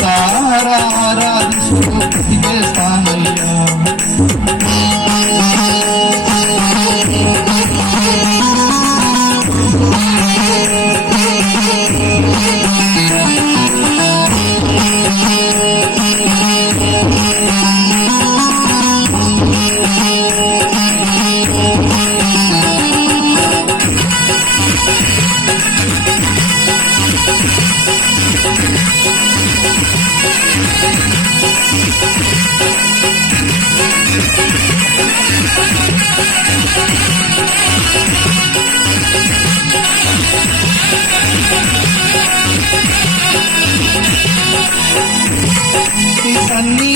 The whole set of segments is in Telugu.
సారా నీ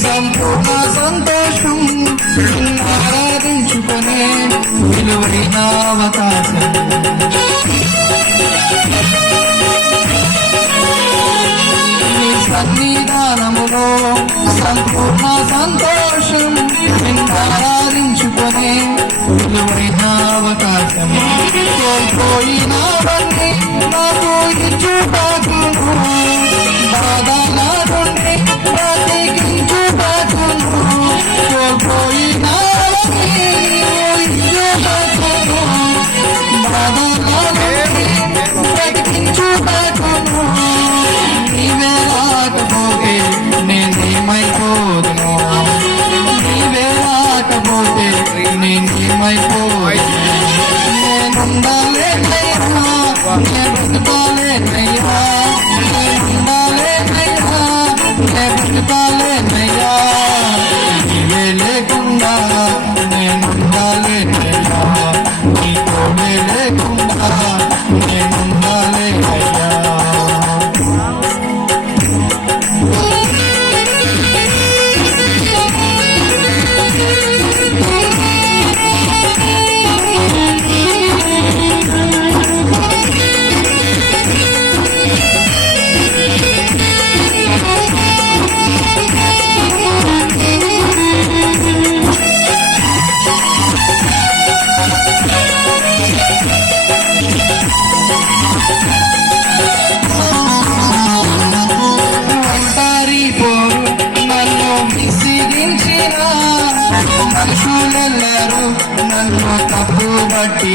సంపూర్ణ సంతోషం ఆరాధించుకునే విలువైన అవకాశం జ్ఞానములో సంపూర్ణ సంతోషం నిన్ను ఆరాధించుకునే విలువైన అవకాశం కోల్పోయినవన్నీ నాకు ఇచ్చుటాకును நின்மை போய் உண்டாலே நையா உண்டாலே நையா உண்டாலே நையா உண்டாலே நையா மேலே குண்டா உண்டாலே நையா ಯಾರು ನನ್ನ ಕಪ್ಪು ಬಟ್ಟಿ